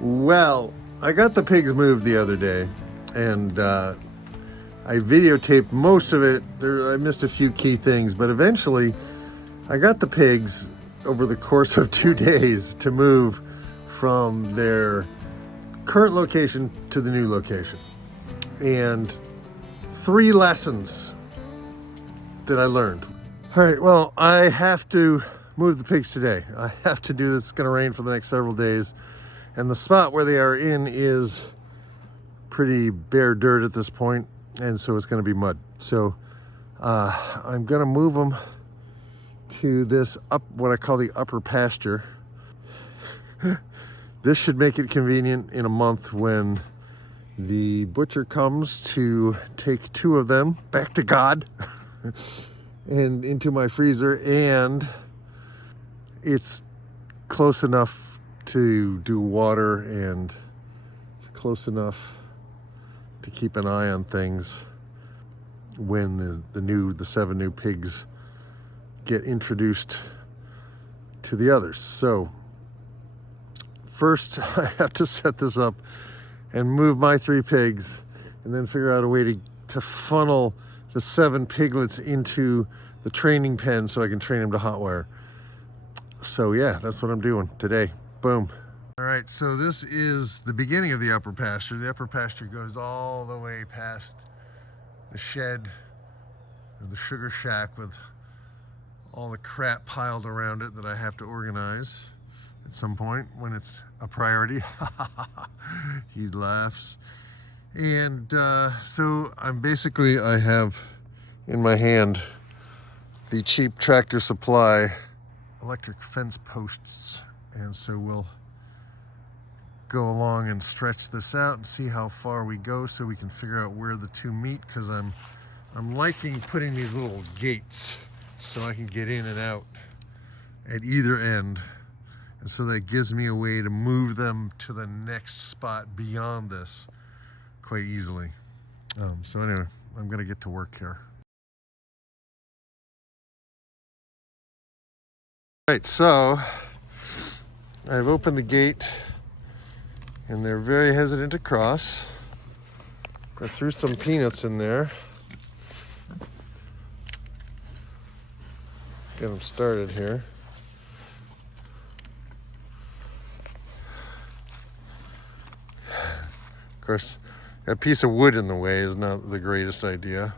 Well, I got the pigs moved the other day, and I videotaped most of it. I missed a few key things, but eventually I got the pigs over the course of 2 days to move from their current location to the new location. And 3 lessons that I learned. All right, well, I have to move the pigs today. I have to do this. It's going to rain for the next several days. And the spot where they are in is pretty bare dirt at this point, and so it's going to be mud. So I'm going to move them to this what I call the upper pasture. This should make it convenient in a month when the butcher comes to take 2 of them back to God and into my freezer, and it's close enough to do water, and it's close enough to keep an eye on things when the 7 new pigs get introduced to the others. So first I have to set this up and move my 3 pigs, and then figure out a way to funnel the 7 piglets into the training pen so I can train them to hot wire. So yeah, that's what I'm doing today. Boom. All right, so this is the beginning of the upper pasture. The upper pasture goes all the way past the shed, or the sugar shack, with all the crap piled around it that I have to organize at some point when it's a priority. He laughs. And so I have in my hand the cheap Tractor Supply electric fence posts. And so we'll go along and stretch this out and see how far we go so we can figure out where the 2 meet, because I'm liking putting these little gates so I can get in and out at either end. And so that gives me a way to move them to the next spot beyond this quite easily. So anyway, I'm gonna get to work here. All right, so I've opened the gate, and they're very hesitant to cross. I threw some peanuts in there. Get them started here. Of course, that piece of wood in the way is not the greatest idea.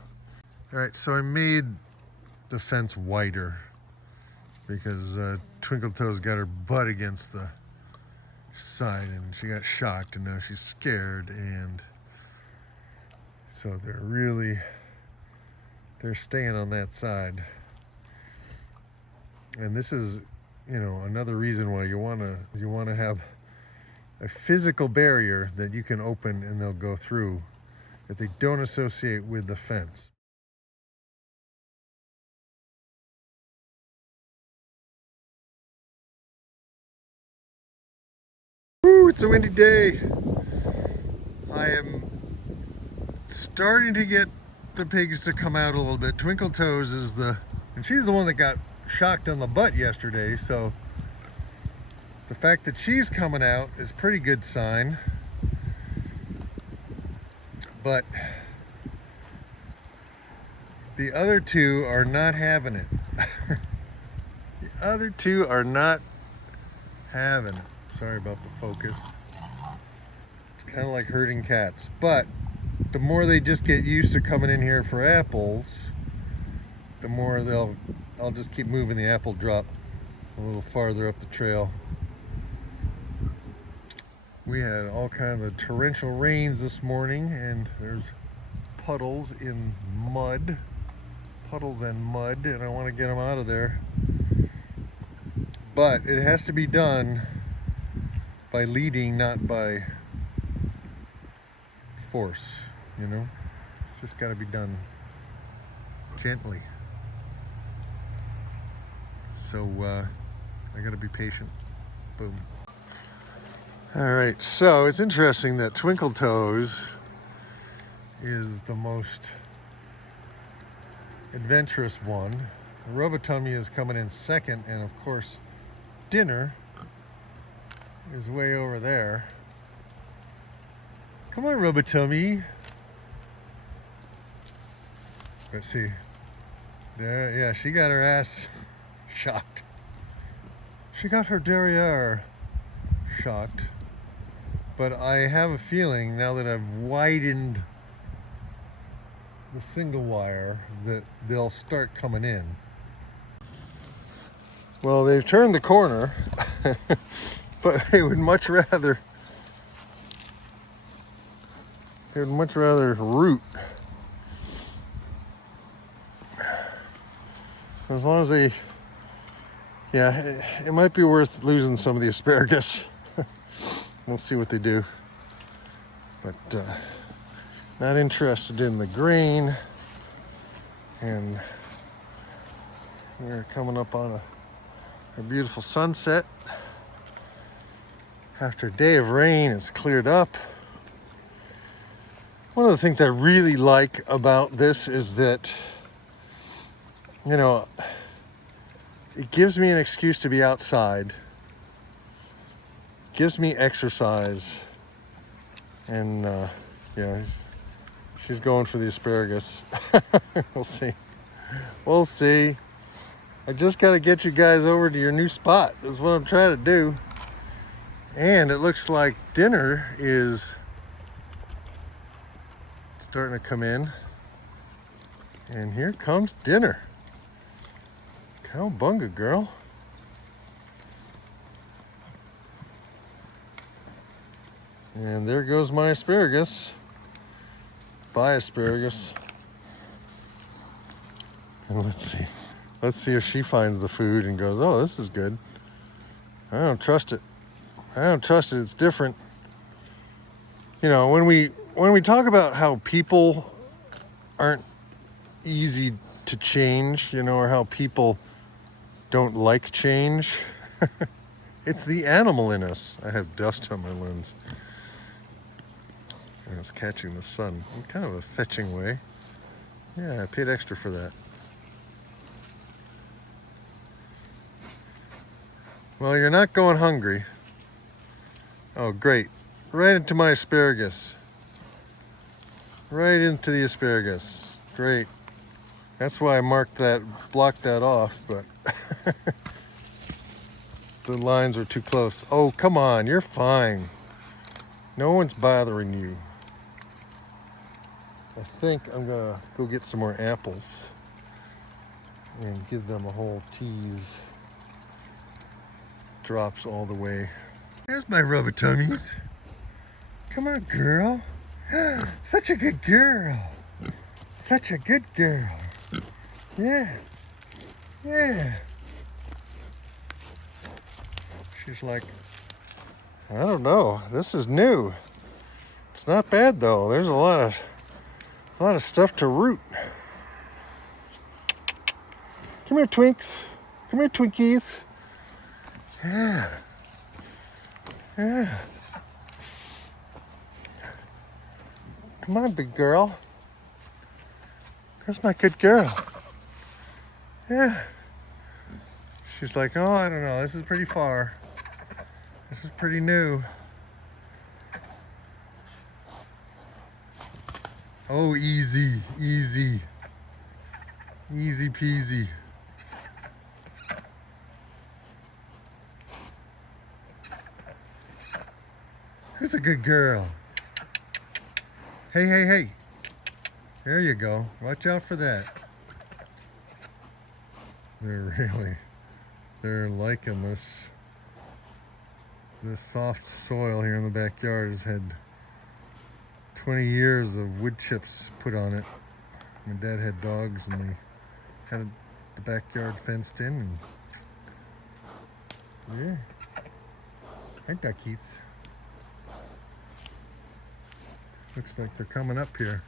All right, so I made the fence wider because Twinkle Toes got her butt against the side and she got shocked, and now she's scared, and so they're staying on that side. And this is, another reason why you want to have a physical barrier that you can open and they'll go through, that they don't associate with the fence. Woo, it's a windy day. I am starting to get the pigs to come out a little bit. Twinkle Toes and she's the one that got shocked on the butt yesterday, so the fact that she's coming out is a pretty good sign. But the other 2 are not having it. The other 2 are not having it. Sorry about the focus. It's kind of like herding cats. But the more they just get used to coming in here for apples, the more I'll just keep moving the apple drop a little farther up the trail. We had all kinds of torrential rains this morning, and there's puddles and mud, and I want to get them out of there. But it has to be done by leading, not by force, It's just got to be done gently. So I got to be patient. Boom. All right, so it's interesting that Twinkle Toes is the most adventurous one. Robotummy is coming in second, and of course, dinner is way over there. Come on, rub a tummy. Let's see. There, yeah, she got her ass shocked. She got her derriere shocked. But I have a feeling now that I've widened the single wire that they'll start coming in. Well, they've turned the corner, but they would much rather root. As long as they, yeah, it might be worth losing some of the asparagus. We'll see what they do. But not interested in the grain. And we're coming up on a beautiful sunset. After a day of rain, it's cleared up. One of the things I really like about this is that, you know, it gives me an excuse to be outside, gives me exercise, and yeah, she's going for the asparagus. We'll see. We'll see. I just got to get you guys over to your new spot. That's what I'm trying to do. And it looks like dinner is starting to come in. And here comes dinner. Cowabunga, girl. And there goes my asparagus. Bye, asparagus. And let's see if she finds the food and goes, oh, this is good. I don't trust it. I don't trust it. It's different. You know, when we talk about how people aren't easy to change, you know, or how people don't like change, it's the animal in us. I have dust on my lens. And it's catching the sun in kind of a fetching way. Yeah, I paid extra for that. Well, you're not going hungry. Oh, great. Right into my asparagus. Right into the asparagus. Great. That's why I blocked that off, but the lines are too close. Oh, come on, you're fine. No one's bothering you. I think I'm gonna go get some more apples and give them a whole tease. Drops all the way. There's my rubber tummies. Come on, girl. Such a good girl. Such a good girl. Yeah. Yeah. She's like, I don't know. This is new. It's not bad though. There's a lot of stuff to root. Come here, Twinks. Come here, Twinkies. Yeah. Yeah. Come on, big girl. There's my good girl. Yeah. She's like, oh, I don't know. This is pretty far. This is pretty new. Oh, easy, easy. Easy peasy. Who's a good girl? Hey, hey, hey. There you go. Watch out for that. They're liking this. This soft soil here in the backyard has had 20 years of wood chips put on it. My dad had dogs and they had the backyard fenced in. And yeah. Hi, duckies. Looks like they're coming up here.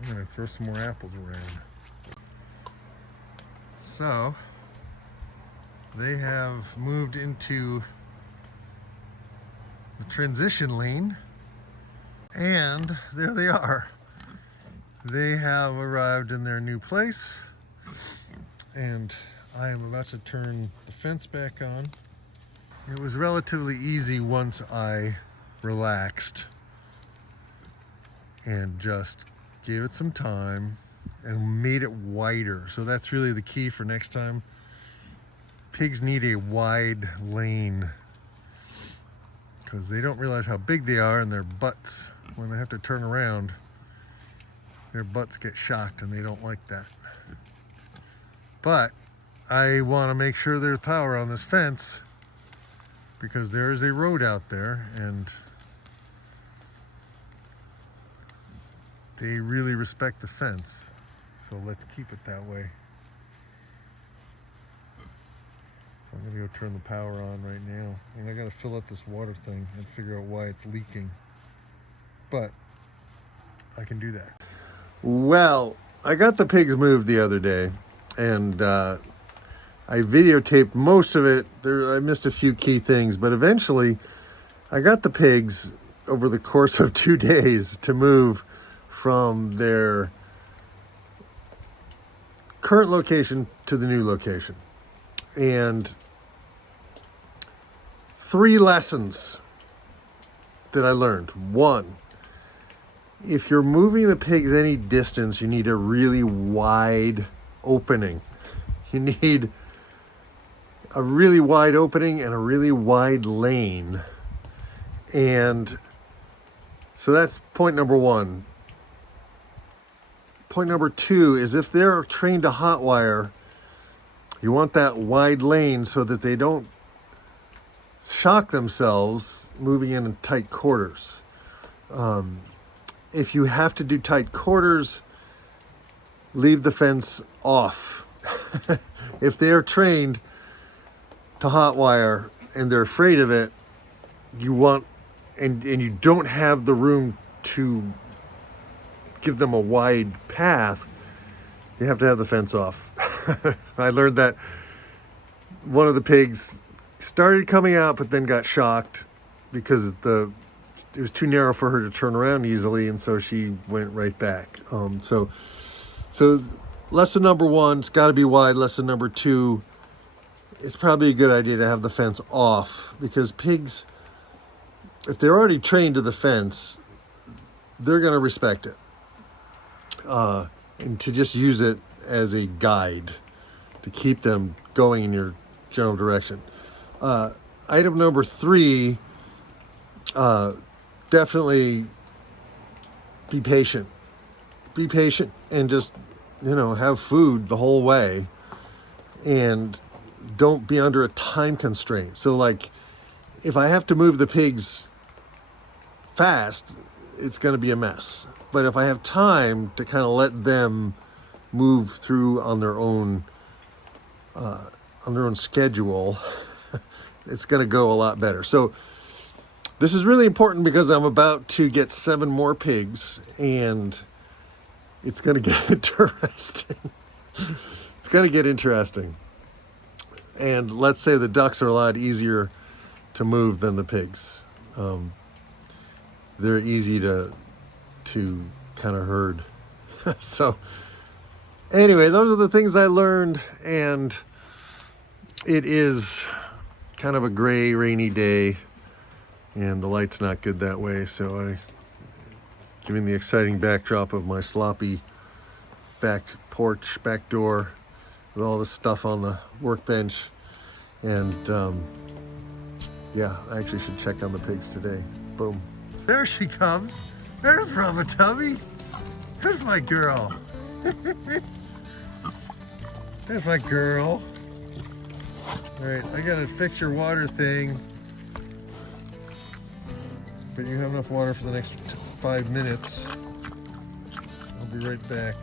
I'm gonna throw some more apples around. So, they have moved into the transition lane, and there they are. They have arrived in their new place, and I am about to turn the fence back on. It was relatively easy once I relaxed and just gave it some time and made it wider. So that's really the key for next time. Pigs need a wide lane because they don't realize how big they are, and their butts, when they have to turn around, their butts get shocked and they don't like that. But I want to make sure there's power on this fence because there is a road out there and they really respect the fence. So let's keep it that way. So I'm gonna go turn the power on right now. And I gotta fill up this water thing and figure out why it's leaking. But I can do that. Well, I got the pigs moved the other day and I videotaped most of it. I missed a few key things, but eventually I got the pigs over the course of 2 days to move from their current location to the new location. And 3 lessons that I learned. 1, if you're moving the pigs any distance, you need a really wide opening. You need a really wide opening and a really wide lane. And so that's point number 1. Point number 2 is if they're trained to hot wire, you want that wide lane so that they don't shock themselves moving in tight quarters. If you have to do tight quarters, leave the fence off. If they are trained to hot wire and they're afraid of it, you want, and you don't have the room to give them a wide path, you have to have the fence off. I learned that one of the pigs started coming out but then got shocked because it was too narrow for her to turn around easily, and so she went right back. So lesson number 1, it's got to be wide. Lesson number 2, it's probably a good idea to have the fence off because pigs, if they're already trained to the fence, they're going to respect it. And to just use it as a guide to keep them going in your general direction. Item number 3, definitely be patient. Be patient and just, have food the whole way. And don't be under a time constraint. So like, if I have to move the pigs fast, it's going to be a mess. But if I have time to kind of let them move through on their own schedule, it's going to go a lot better. So this is really important because I'm about to get 7 more pigs, and it's going to get interesting. It's going to get interesting. And let's say the ducks are a lot easier to move than the pigs. They're easy to kind of herd. So anyway, those are the things I learned, and it is kind of a gray, rainy day, and the light's not good that way. So giving the exciting backdrop of my sloppy back porch, back door, with all this stuff on the workbench. And yeah, I actually should check on the pigs today. Boom. There she comes. There's Ramatubby. There's my girl. There's my girl. All right, I gotta fix your water thing. But you have enough water for the next 5 minutes. I'll be right back.